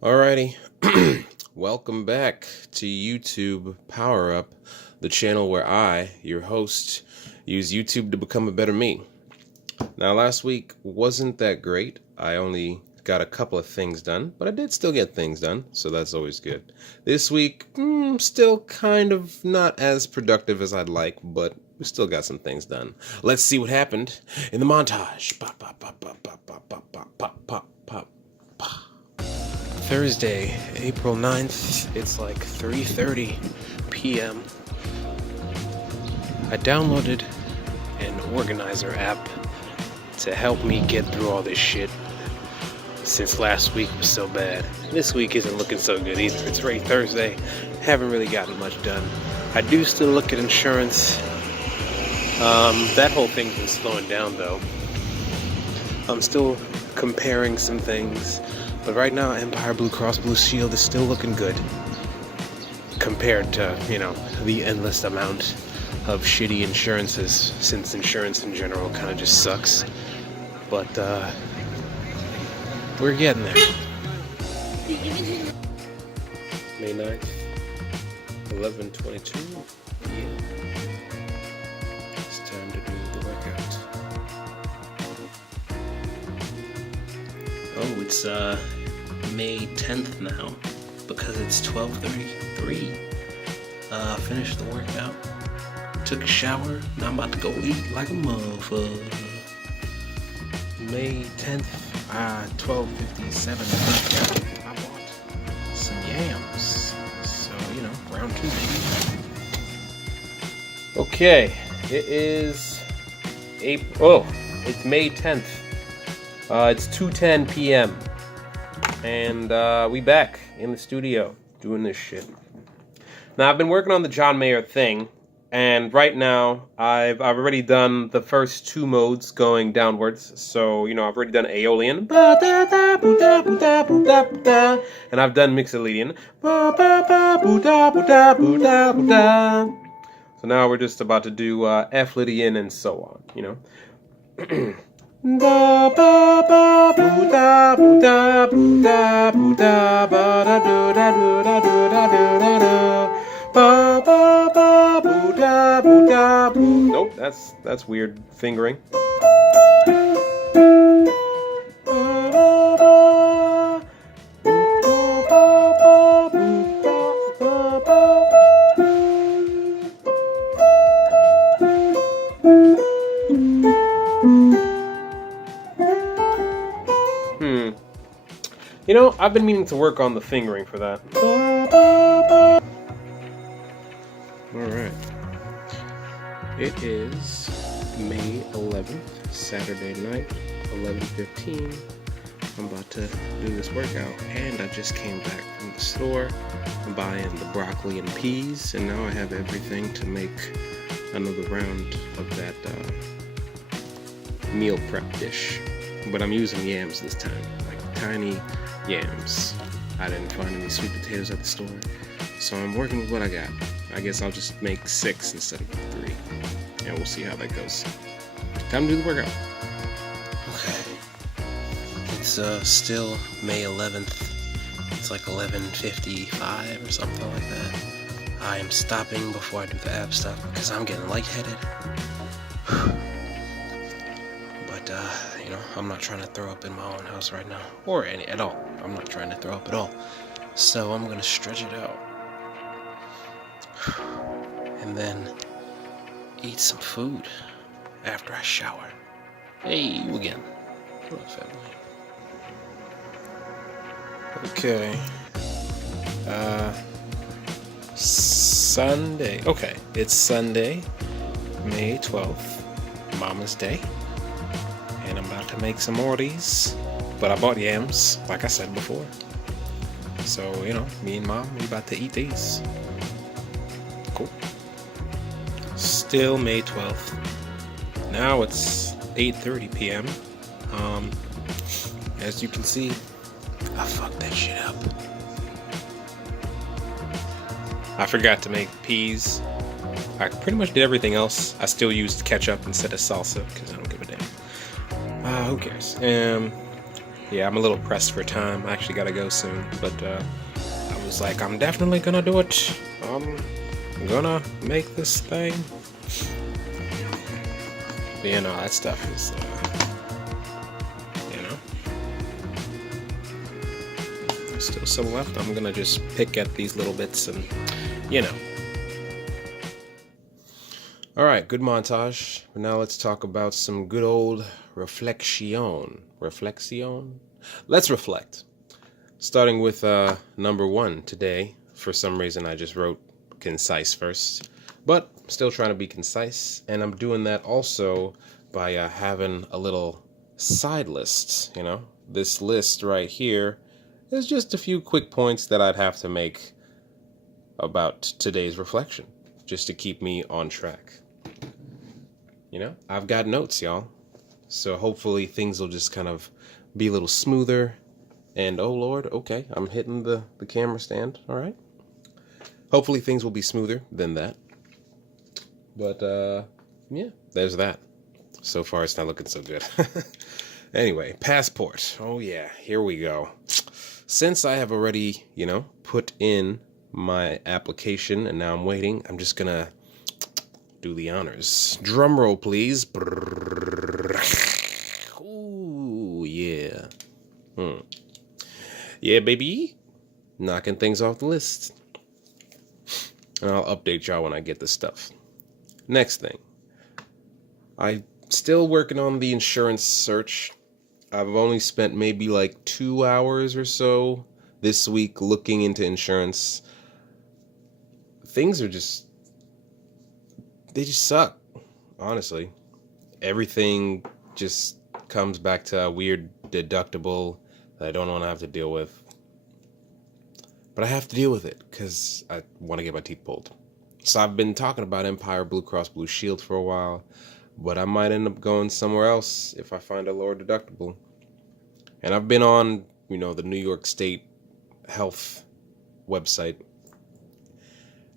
Alrighty, welcome back to YouTube Power Up, the channel where I, your host, use YouTube to become a better me. Now, last week wasn't that great. I only got a couple of things done, but I did still get things done, so that's always good. This week, still kind of not as productive as I'd like, but we still got some things done. Let's see what happened in the montage. Pop, pop, pop, pop, pop, pop, pop, pop, pop, pop, pop, pop. Thursday, April 9th, it's like 3:30 p.m. I downloaded an organizer app to help me get through all this shit since last week was so bad. This week isn't looking so good either. It's already Thursday, haven't really gotten much done. I do still look at insurance. That whole thing's been slowing down though. I'm still comparing some things. But right now, Empire Blue Cross Blue Shield is still looking good compared to, the endless amount of shitty insurances, since insurance in general kind of just sucks. But we're getting there. May 9th, 11:22. Yeah. It's time to do the workout. Oh, it's May 10th now, because it's 12:33. Finished the workout, took a shower, now I'm about to go eat like a motherfucker. May 10th, 12:57. I bought some yams, so, round two, baby. Okay, it is April, it's May 10th. It's 2:10 p.m. and we back in the studio doing this shit. Now, I've been working on the John Mayer thing, and right now I've already done the first two modes going downwards. So, I've already done Aeolian, and I've done Mixolydian. So now we're just about to do F-Lydian and so on, Da ba ba boo da boo da boo da boo da ba da do da do da do da do da do ba ba ba boo da boo da boo. Nope, that's weird fingering. I've been meaning to work on the fingering for that. Alright. It is May 11th, Saturday night, 11:15. I'm about to do this workout, and I just came back from the store. I'm buying the broccoli and peas, and now I have everything to make another round of that meal prep dish. But I'm using yams this time, like tiny yams. I didn't find any sweet potatoes at the store, so I'm working with what I got. I guess I'll just make 6 instead of 3, and we'll see how that goes. Time to do the workout. Okay, it's still May 11th. It's like 11:55 or something like that. I am stopping before I do the ab stuff because I'm getting lightheaded. But I'm not trying to throw up in my own house right now, or at all. I'm not trying to throw up at all. So I'm gonna stretch it out, and then eat some food after I shower. Hey, you again. What up, family? Okay. Sunday. Okay, it's Sunday, May 12th, Mama's Day. And I'm about to make some more of these. But I bought yams, like I said before. So, me and Mom, we about to eat these. Cool. Still May 12th. Now it's 8:30 p.m. As you can see, I fucked that shit up. I forgot to make peas. I pretty much did everything else. I still used ketchup instead of salsa, because I don't give a damn. Who cares? Yeah, I'm a little pressed for time. I actually gotta go soon, but I was like, I'm definitely gonna do it. I'm gonna make this thing. But you know, that stuff is, you know, there's still some left. I'm gonna just pick at these little bits and, you know. All right, good montage. But now let's talk about some good old reflection. Reflexion? Let's reflect. Starting with number 1 today. For some reason, I just wrote concise first, but still trying to be concise. And I'm doing that also by having a little side list. You know, this list right here is just a few quick points that I'd have to make about today's reflection, just to keep me on track. You know, I've got notes, y'all. So hopefully things will just kind of be a little smoother. And oh Lord, okay, I'm hitting the camera stand, all right. Hopefully things will be smoother than that. But yeah, there's that. So far it's not looking so good. Anyway, passport. Oh yeah, here we go. Since I have already, you know, put in my application and now I'm waiting, I'm just gonna do the honors. Drum roll, please. Ooh, yeah. Yeah, baby. Knocking things off the list. And I'll update y'all when I get this stuff. Next thing. I'm still working on the insurance search. I've only spent maybe like 2 hours or so this week looking into insurance. Things are just... they just suck, honestly. Everything just comes back to a weird deductible that I don't want to have to deal with. But I have to deal with it because I want to get my teeth pulled. So I've been talking about Empire Blue Cross Blue Shield for a while, but I might end up going somewhere else if I find a lower deductible. And I've been on, you know, the New York State Health website.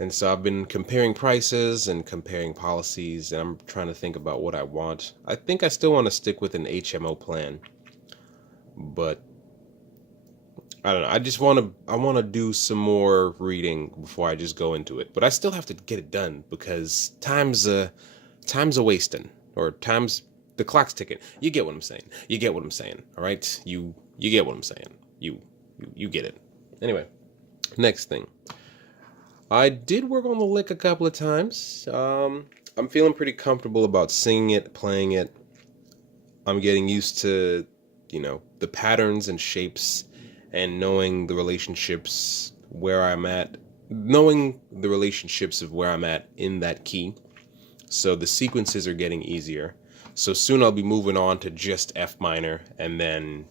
And so I've been comparing prices and comparing policies, and I'm trying to think about what I want. I think I still want to stick with an HMO plan, but I don't know. I want to do some more reading before I just go into it. But I still have to get it done because time's a wasting, or the clock's ticking. You get what I'm saying. You get what I'm saying. All right. You get what I'm saying. You get it. Anyway, next thing. I did work on the lick a couple of times. I'm feeling pretty comfortable about singing it, playing it. I'm getting used to, you know, the patterns and shapes and knowing the relationships where I'm at, knowing the relationships of where I'm at in that key. So the sequences are getting easier. So soon I'll be moving on to just F minor, and then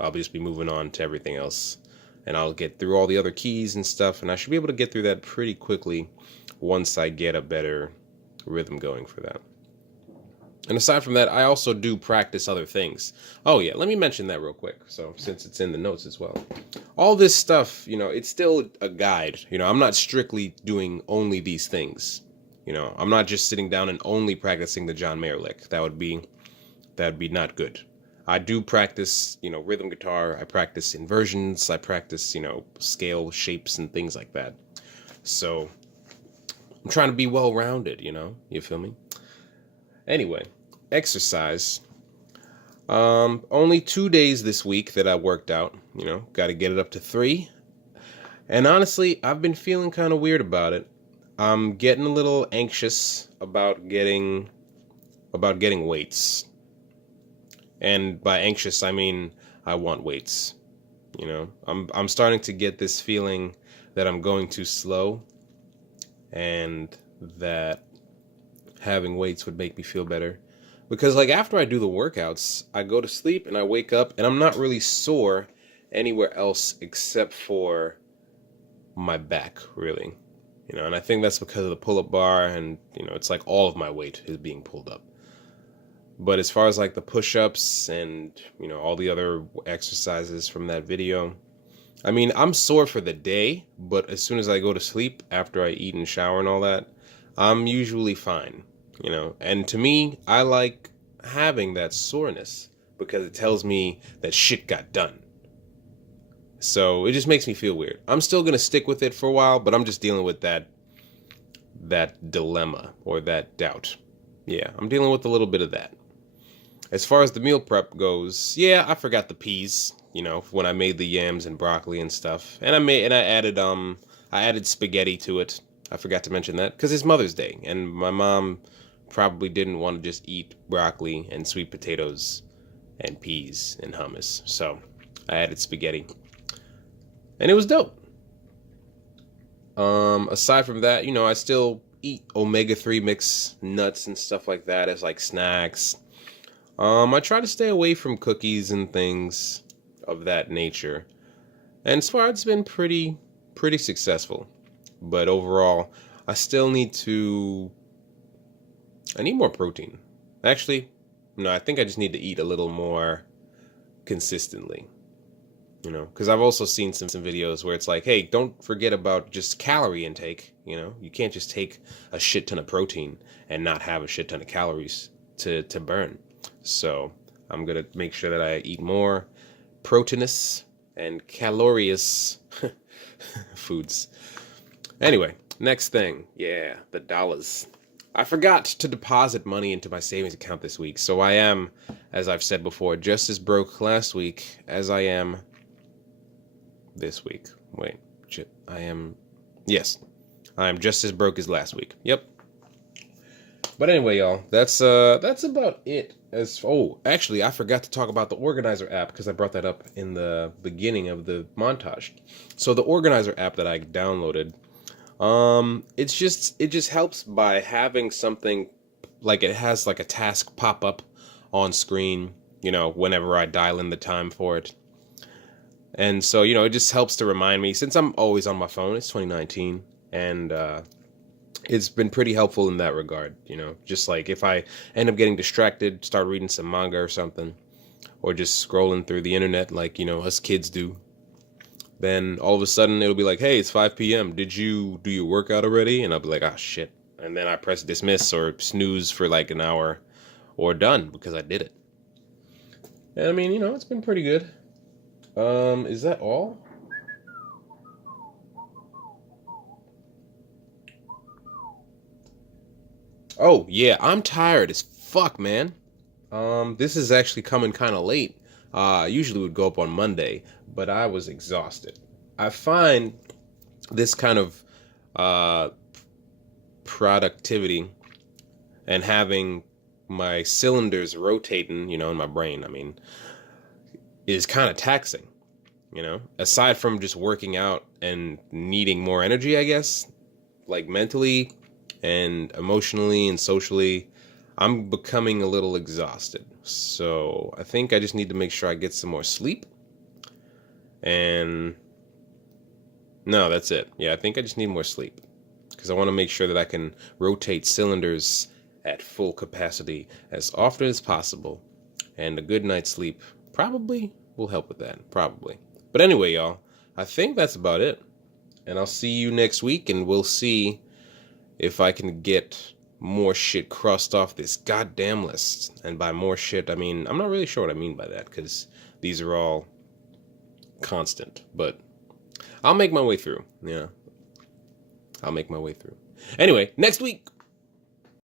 I'll just be moving on to everything else. And I'll get through all the other keys and stuff, and I should be able to get through that pretty quickly once I get a better rhythm going for that. And aside from that, I also do practice other things. Oh yeah, let me mention that real quick, so since it's in the notes as well. All this stuff, you know, it's still a guide. You know, I'm not strictly doing only these things. You know, I'm not just sitting down and only practicing the John Mayer lick. That'd be not good. I do practice, you know, rhythm guitar. I practice inversions. I practice, you know, scale shapes and things like that. So I'm trying to be well-rounded, you know? You feel me? Anyway, exercise. Only 2 days this week that I worked out. You know, got to get it up to 3. And honestly, I've been feeling kind of weird about it. I'm getting a little anxious about getting weights. And by anxious, I mean I want weights. You know, I'm starting to get this feeling that I'm going too slow, and that having weights would make me feel better. Because like after I do the workouts, I go to sleep and I wake up and I'm not really sore anywhere else except for my back, really. You know, and I think that's because of the pull-up bar, and you know, it's like all of my weight is being pulled up. But as far as like the push-ups and, you know, all the other exercises from that video, I mean, I'm sore for the day, but as soon as I go to sleep, after I eat and shower and all that, I'm usually fine, you know. And to me, I like having that soreness because it tells me that shit got done. So it just makes me feel weird. I'm still going to stick with it for a while, but I'm just dealing with that dilemma or that doubt. Yeah, I'm dealing with a little bit of that. As far as the meal prep goes, yeah, I forgot the peas, when I made the yams and broccoli and stuff. And I added spaghetti to it. I forgot to mention that because it's Mother's Day and my mom probably didn't want to just eat broccoli and sweet potatoes and peas and hummus. So, I added spaghetti. And it was dope. Aside from that, I still eat omega-3 mixed nuts and stuff like that as like snacks. I try to stay away from cookies and things of that nature. And so far it's been pretty successful. But overall, I need more protein. Actually, no, I think I just need to eat a little more consistently. Because I've also seen some videos where it's like, hey, don't forget about just calorie intake. You can't just take a shit ton of protein and not have a shit ton of calories to burn. So I'm going to make sure that I eat more proteinous and calorious foods. Anyway, next thing. Yeah, the dollars. I forgot to deposit money into my savings account this week. So I am, as I've said before, just as broke last week as I am this week. Wait, yes, I am just as broke as last week. Yep. But anyway, y'all, that's about it. Actually, I forgot to talk about the organizer app because I brought that up in the beginning of the montage. So the organizer app that I downloaded, it just helps by having something like it has like a task pop up on screen, whenever I dial in the time for it. And so, it just helps to remind me, since I'm always on my phone, it's 2019, and it's been pretty helpful in that regard, just like if I end up getting distracted, start reading some manga or something, or just scrolling through the internet like, us kids do, then all of a sudden it'll be like, hey, it's 5 p.m. Did you do your workout already? And I'll be like, ah, shit. And then I press dismiss or snooze for like an hour or done because I did it. And I mean, it's been pretty good. Is that all? Oh, yeah, I'm tired as fuck, man. This is actually coming kind of late. Usually would go up on Monday, but I was exhausted. I find this kind of productivity and having my cylinders rotating, in my brain, is kind of taxing, aside from just working out and needing more energy, I guess, like mentally and emotionally and socially, I'm becoming a little exhausted. So I think I just need to make sure I get some more sleep. And no, that's it. Yeah, I think I just need more sleep because I want to make sure that I can rotate cylinders at full capacity as often as possible. And a good night's sleep probably will help with that. Probably. But anyway, y'all, I think that's about it. And I'll see you next week, and we'll see if I can get more shit crossed off this goddamn list. And by more shit, I mean, I'm not really sure what I mean by that, because these are all constant. But I'll make my way through. Yeah. I'll make my way through. Anyway, next week.